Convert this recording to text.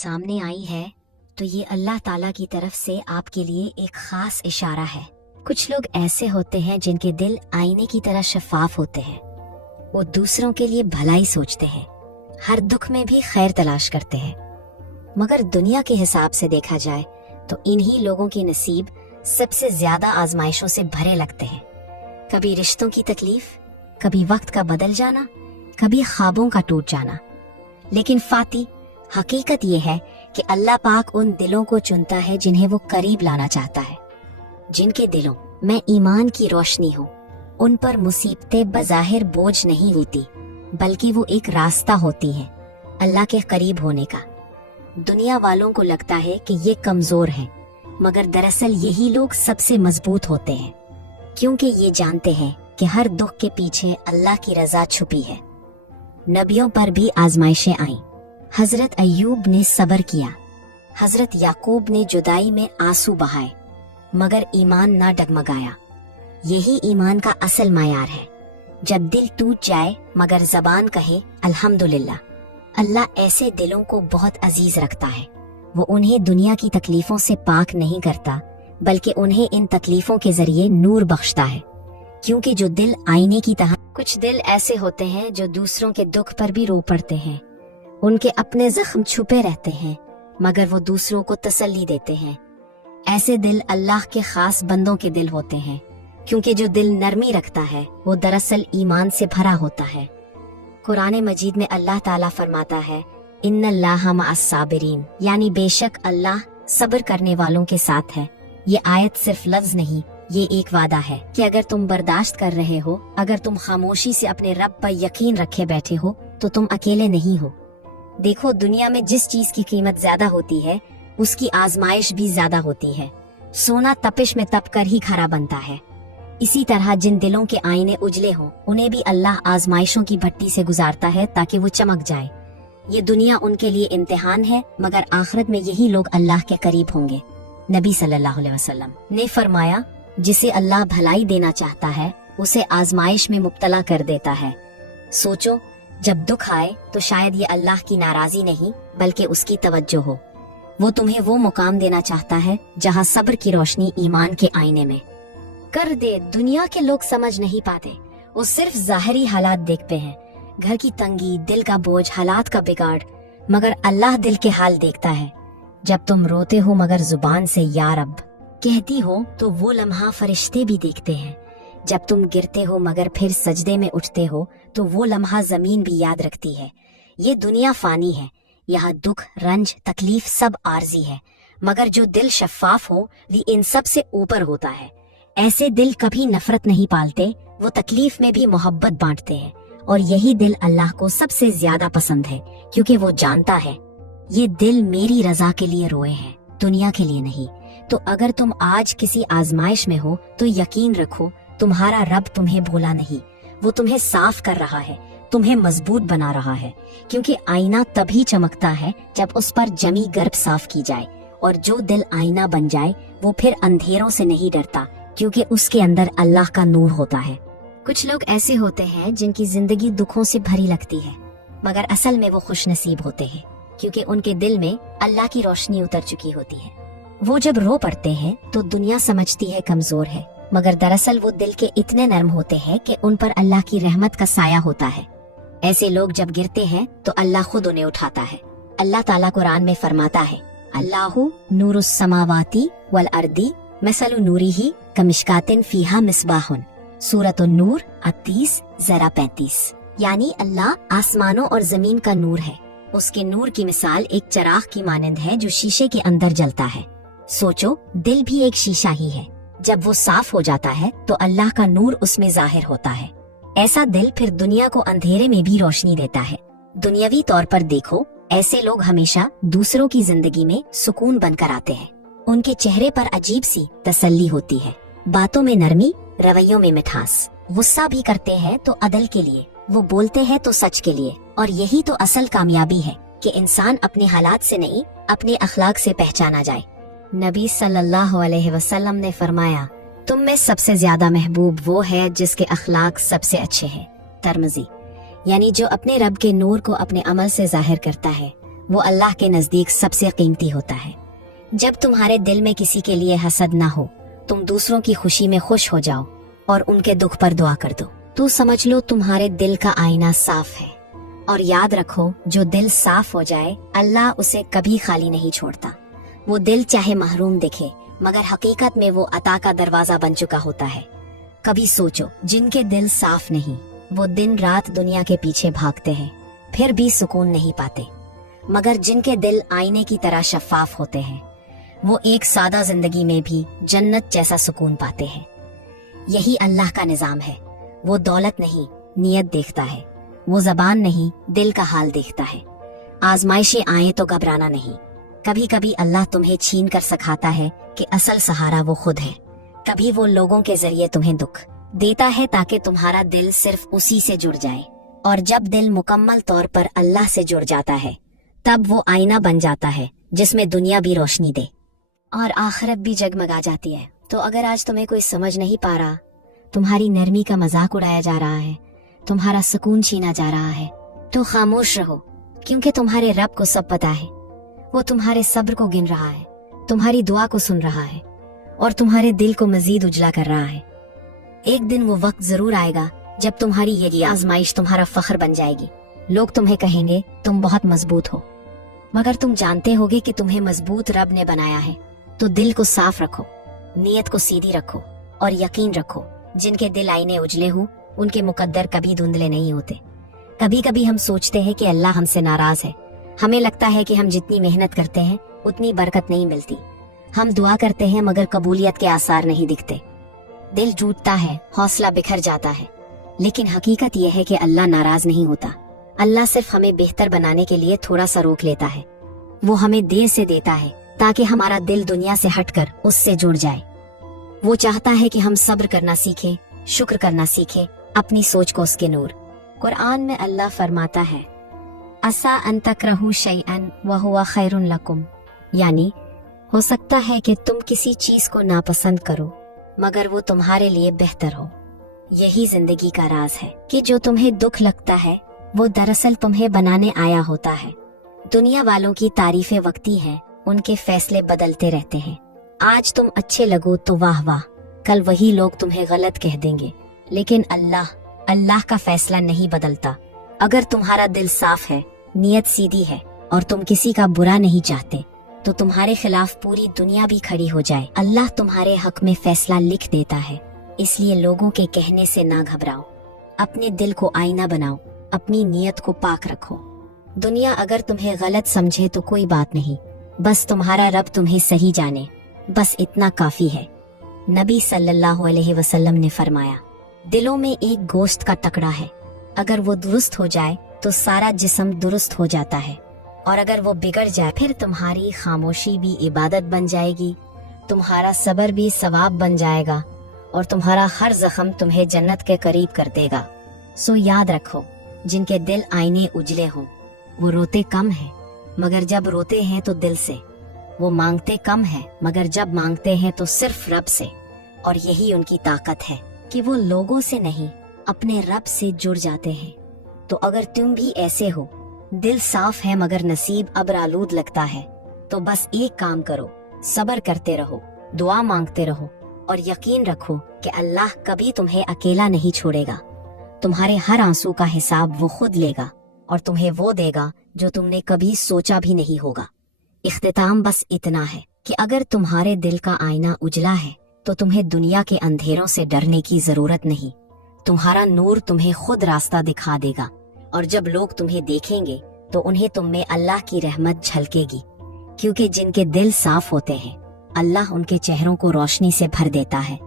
सामने आई है तो ये अल्लाह ताला की तरफ से आपके लिए एक खास इशारा है। कुछ लोग ऐसे होते हैं जिनके दिल आईने की तरह शफाफ होते हैं। वो दूसरों के लिए भलाई सोचते हैं, हर दुख में भी खैर तलाश करते हैं। मगर दुनिया के हिसाब से देखा जाए तो इन्हीं लोगों के नसीब सबसे ज्यादा आजमाइशों से भरे लगते हैं। कभी रिश्तों की तकलीफ, कभी वक्त का बदल जाना, कभी ख्वाबों का टूट जाना। लेकिन फाती, हकीकत ये है कि अल्लाह पाक उन दिलों को चुनता है जिन्हें वो करीब लाना चाहता है। जिनके दिलों में ईमान की रोशनी हो, उन पर मुसीबतें बज़ाहिर बोझ नहीं होती, बल्कि वो एक रास्ता होती है अल्लाह के करीब होने का। दुनिया वालों को लगता है कि ये कमजोर हैं, मगर दरअसल यही लोग सबसे मजबूत होते हैं, क्योंकि ये जानते हैं कि हर दुख के पीछे अल्लाह की रजा छुपी है। नबियों पर भी आजमाइशें आईं। हजरत अय्यूब ने सब्र किया, हजरत याकूब ने जुदाई में आंसू बहाए, मगर ईमान ना डगमगाया। यही ईमान का असल मायार है। जब दिल टूट जाए मगर जबान कहे अल्हम्दुलिल्लाह। अल्लाह ऐसे दिलों को बहुत अजीज रखता है। वो उन्हें दुनिया की तकलीफों से पाक नहीं करता, बल्कि उन्हें इन तकलीफों के जरिए नूर बख्शता है। क्योंकि जो दिल आईने की तरह, कुछ दिल ऐसे होते हैं जो दूसरों के दुख पर भी रो पड़ते हैं। उनके अपने जख्म छुपे रहते हैं, मगर वो दूसरों को तसल्ली देते हैं। ऐसे दिल अल्लाह के खास बंदों के दिल होते हैं, क्योंकि जो दिल नरमी रखता है वो दरअसल ईमान से भरा होता है। कुरान मजीद में अल्लाह ताला फरमाता है, इन्नल्लाहा मअस-साबिरीन, यानी बेशक अल्लाह सब्र करने वालों के साथ है। ये आयत सिर्फ लफ्ज नहीं, ये एक वादा है कि अगर तुम बर्दाश्त कर रहे हो, अगर तुम खामोशी से अपने रब पर यकीन रखे बैठे हो, तो तुम अकेले नहीं हो। देखो, दुनिया में जिस चीज की कीमत ज्यादा होती है, उसकी आजमाइश भी ज्यादा होती है। सोना तपिश में तप कर ही खरा बनता है। इसी तरह जिन दिलों के आईने उजले हों, उन्हें भी अल्लाह आजमाइशों की भट्टी से गुजारता है ताकि वो चमक जाए। ये दुनिया उनके लिए इम्तिहान है, मगर आखिरत में यही लोग अल्लाह के करीब होंगे। नबी सल्लल्लाहु अलैहि वसल्लम ने फरमाया, जिसे अल्लाह भलाई देना चाहता है उसे आजमाइश में मुब्तला कर देता है। सोचो, जब दुख आए तो शायद ये अल्लाह की नाराजी नहीं, बल्कि उसकी तवज्जो हो। वो तुम्हें वो मुकाम देना चाहता है जहाँ सब्र की रोशनी ईमान के आईने में कर दे। दुनिया के लोग समझ नहीं पाते, वो सिर्फ जाहिरी हालात देखते हैं, घर की तंगी, दिल का बोझ, हालात का बिगाड़, मगर अल्लाह दिल के हाल देखता है। जब तुम रोते हो मगर जुबान से या रब कहती हो, तो वो लम्हा फरिश्ते भी देखते हैं। जब तुम गिरते हो मगर फिर सजदे में उठते हो, तो वो लम्हा जमीन भी याद रखती है। ये दुनिया फानी है, यहाँ दुख, रंज, तकलीफ सब आर्जी है, मगर जो दिल शफाफ हो वो इन सब से ऊपर होता है। ऐसे दिल कभी नफरत नहीं पालते, वो तकलीफ में भी मोहब्बत बांटते हैं, और यही दिल अल्लाह को सबसे ज्यादा पसंद है, क्योंकि वो जानता है ये दिल मेरी रजा के लिए रोए हैं, दुनिया के लिए नहीं। तो अगर तुम आज किसी आजमाइश में हो तो यकीन रखो, तुम्हारा रब तुम्हें भूला नहीं, वो तुम्हें साफ कर रहा है, तुम्हें मजबूत बना रहा है। क्योंकि आईना तभी चमकता है जब उस पर जमी गर्भ साफ की जाए, और जो दिल आईना बन जाए वो फिर अंधेरों से नहीं डरता, क्योंकि उसके अंदर अल्लाह का नूर होता है। कुछ लोग ऐसे होते हैं जिनकी जिंदगी दुखों से भरी लगती है, मगर असल में वो खुश नसीब होते हैं, क्योंकि उनके दिल में अल्लाह की रोशनी उतर चुकी होती है। वो जब रो पड़ते हैं तो दुनिया समझती है कमजोर है, मगर दरअसल वो दिल के इतने नरम होते हैं कि उन पर अल्लाह की रहमत का साया होता है। ऐसे लोग जब गिरते हैं तो अल्लाह खुद उन्हें उठाता है। अल्लाह ताला कुरान में फरमाता है, अल्लाहु नूरुस समावाती वल अर्दी मसलु नूरिही कमिशकातिन फीहा मिसबाहुन। सूरतुन नूर 38 जरा 35। यानी अल्लाह आसमानों और जमीन का नूर है। उसके नूर की मिसाल एक चिराग की मानंद है जो शीशे के अंदर जलता है। सोचो, दिल भी एक शीशा ही है। जब वो साफ हो जाता है तो अल्लाह का नूर उसमें जाहिर होता है। ऐसा दिल फिर दुनिया को अंधेरे में भी रोशनी देता है। दुनियावी तौर पर देखो, ऐसे लोग हमेशा दूसरों की जिंदगी में सुकून बनकर आते हैं। उनके चेहरे पर अजीब सी तसल्ली होती है, बातों में नरमी, रवैयों में मिठास। गुस्सा भी करते हैं तो अदल के लिए, वो बोलते हैं तो सच के लिए। और यही तो असल कामयाबी है कि इंसान अपने हालात से नहीं, अपने अखलाक से पहचाना जाए। नबी सल्लल्लाहु अलैहि वसल्लम ने फरमाया, तुम में सबसे ज्यादा महबूब वो है जिसके अखलाक सबसे अच्छे हैं। तिर्मिज़ी। यानी जो अपने रब के नूर को अपने अमल से जाहिर करता है, वो अल्लाह के नजदीक सबसे कीमती होता है। जब तुम्हारे दिल में किसी के लिए हसद ना हो, तुम दूसरों की खुशी में खुश हो जाओ और उनके दुख पर दुआ कर दो, तो समझ लो तुम्हारे दिल का आईना साफ है। और याद रखो, जो दिल साफ हो जाए अल्लाह उसे कभी खाली नहीं छोड़ता। वो दिल चाहे महरूम दिखे मगर हकीकत में वो अता का दरवाजा बन चुका होता है। कभी सोचो, जिनके दिल साफ नहीं वो दिन रात दुनिया के पीछे भागते हैं फिर भी सुकून नहीं पाते, मगर जिनके दिल आईने की तरह शफाफ होते हैं वो एक सादा जिंदगी में भी जन्नत जैसा सुकून पाते हैं। यही अल्लाह का निजाम है। वो दौलत नहीं नियत देखता है, वो जबान नहीं दिल का हाल देखता है। आजमाइशें आए तो घबराना नहीं। कभी कभी अल्लाह तुम्हें छीन कर सिखाता है कि असल सहारा वो खुद है। कभी वो लोगों के जरिए तुम्हें दुख देता है ताकि तुम्हारा दिल सिर्फ उसी से जुड़ जाए। और जब दिल मुकम्मल तौर पर अल्लाह से जुड़ जाता है तब वो आईना बन जाता है जिसमें दुनिया भी रोशनी दे और आखिरत भी जगमगा जाती है। तो अगर आज तुम्हें कोई समझ नहीं पा रहा, तुम्हारी नरमी का मजाक उड़ाया जा रहा है, तुम्हारा सुकून छीना जा रहा है, तो खामोश रहो, क्योंकि तुम्हारे रब को सब पता है। वो तुम्हारे सब्र को गिन रहा है, तुम्हारी दुआ को सुन रहा है और तुम्हारे दिल को मजीद उजला कर रहा है। एक दिन वो वक्त जरूर आएगा जब तुम्हारी ये आजमाइश तुम्हारा फख्र बन जाएगी। लोग तुम्हें कहेंगे तुम बहुत मजबूत हो, मगर तुम जानते होगे कि तुम्हें मजबूत रब ने बनाया है। तो दिल को साफ रखो, नीयत को सीधी रखो और यकीन रखो, जिनके दिल आईने उजले हों उनके मुकद्दर कभी धुंधले नहीं होते। कभी कभी हम सोचते हैं कि अल्लाह हमसे नाराज है। हमें लगता है कि हम जितनी मेहनत करते हैं उतनी बरकत नहीं मिलती। हम दुआ करते हैं मगर कबूलियत के आसार नहीं दिखते। दिल टूटता है, हौसला बिखर जाता है, लेकिन हकीकत यह है कि अल्लाह नाराज नहीं होता। अल्लाह सिर्फ हमें बेहतर बनाने के लिए थोड़ा सा रोक लेता है। वो हमें देर से देता है ताकि हमारा दिल दुनिया से हटकर उससे जुड़ जाए। वो चाहता है कि हम सब्र करना सीखें, शुक्र करना सीखें, अपनी सोच को उसके नूर। कुरान में अल्लाह फरमाता है, असा अन तकरहू शैअन व हुवा खैरुन लकुम, यानी हो सकता है कि तुम किसी चीज को नापसंद करो मगर वो तुम्हारे लिए बेहतर हो। यही जिंदगी का राज है कि जो तुम्हें दुख लगता है वो दरअसल तुम्हें बनाने आया होता है। दुनिया वालों की तारीफें वक्ती हैं, उनके फैसले बदलते रहते हैं। आज तुम अच्छे लगो तो वाह वाह, कल वही लोग तुम्हें गलत कह देंगे, लेकिन अल्लाह का फैसला नहीं बदलता। अगर तुम्हारा दिल साफ है, नियत सीधी है और तुम किसी का बुरा नहीं चाहते, तो तुम्हारे खिलाफ पूरी दुनिया भी खड़ी हो जाए, अल्लाह तुम्हारे हक में फैसला लिख देता है। इसलिए लोगों के कहने से ना घबराओ, अपने दिल को आईना बनाओ, अपनी नियत को पाक रखो। दुनिया अगर तुम्हें गलत समझे तो कोई बात नहीं, बस तुम्हारा रब तुम्हें सही जाने, बस इतना काफी है। नबी सल्लल्लाहु अलैहि वसल्लम ने फरमाया, दिलों में एक गोश्त का टुकड़ा है, अगर वो दुरुस्त हो जाए तो सारा जिस्म दुरुस्त हो जाता है, और अगर वो बिगड़ जाए फिर तुम्हारी खामोशी भी इबादत बन जाएगी, तुम्हारा सब्र भी सवाब बन जाएगा और तुम्हारा हर जख्म तुम्हें जन्नत के करीब कर देगा। सो याद रखो, जिनके दिल आईने उजले हों वो रोते कम है मगर जब रोते हैं तो दिल से, वो मांगते कम है मगर जब मांगते हैं तो सिर्फ रब से। और यही उनकी ताकत है कि वो लोगों से नहीं अपने रब से जुड़ जाते हैं। तो अगर तुम भी ऐसे हो, दिल साफ है मगर नसीब अबरालूद लगता है, तो बस एक काम करो, सब्र करते रहो, दुआ मांगते रहो और यकीन रखो कि अल्लाह कभी तुम्हें अकेला नहीं छोड़ेगा। तुम्हारे हर आंसू का हिसाब वो खुद लेगा और तुम्हें वो देगा जो तुमने कभी सोचा भी नहीं होगा। इख्तिताम बस इतना है कि अगर तुम्हारे दिल का आईना उजला है तो तुम्हें दुनिया के अंधेरों से डरने की जरूरत नहीं। तुम्हारा नूर तुम्हें खुद रास्ता दिखा देगा और जब लोग तुम्हें देखेंगे तो उन्हें तुम में अल्लाह की रहमत झलकेगी, क्योंकि जिनके दिल साफ होते हैं अल्लाह उनके चेहरों को रोशनी से भर देता है।